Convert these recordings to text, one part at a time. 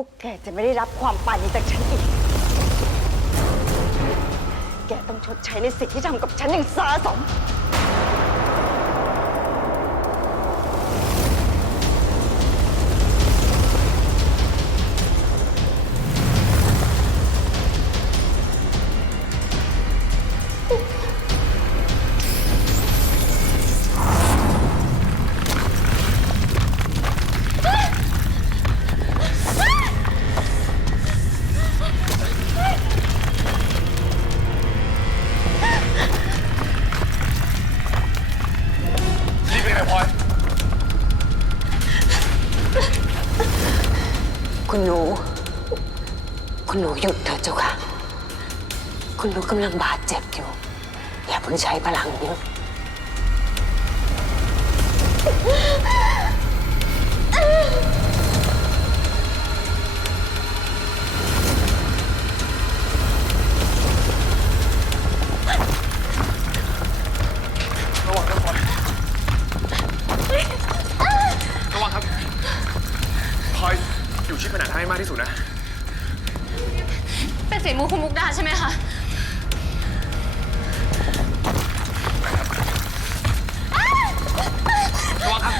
วกแกจะไม่ได้รับความปานีจากฉันอีก แกต้องชดใช้ในสิ่งที่ทำกับฉันอย่างสาสม คุณหนู คุณหนูหยุดเถอะเจ้าค่ะ คุณหนูกำลังบาดเจ็บอยู่ อย่าเพิ่งใช้พลังเยอะ อยอยู่ชิดผนังให้มากที่สุดนะ เป็นฝีมือคุณมุกดาใช่ไหมคะระวังครับ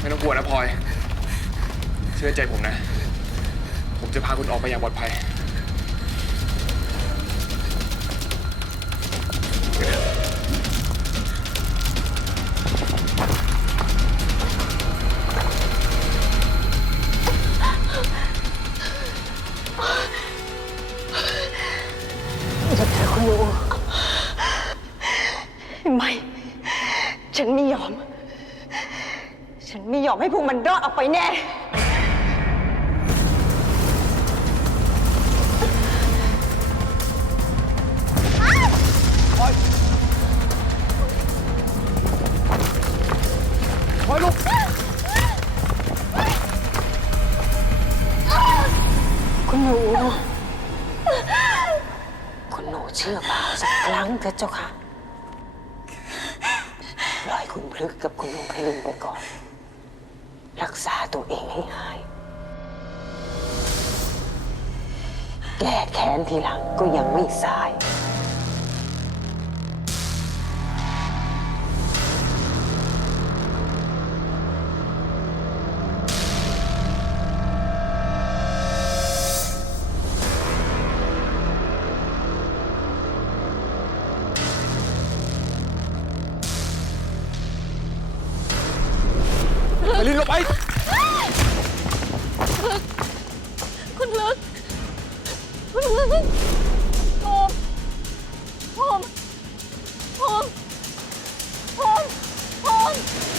ไม่ต้องกลัวนะพลอย เชื่อใจผมนะ ผมจะพาคุณออกไปอย่างปลอดภัย อม ฉันไม่ยอมให้พวกมันรอดออกไปแน่พลอยลูก คุณหนู คุณหนูเชื่อป่าสักครั้งเถอะเจ้าค่ะ คุณพลึกกับคุณลุงพลินไปก่อน รักษาตัวเองให้หาย แก้แค้นทีหลังก็ยังไม่สาย ไปพลึคุณพลึกคุณพลึกโอมโอมโอมโอมโอม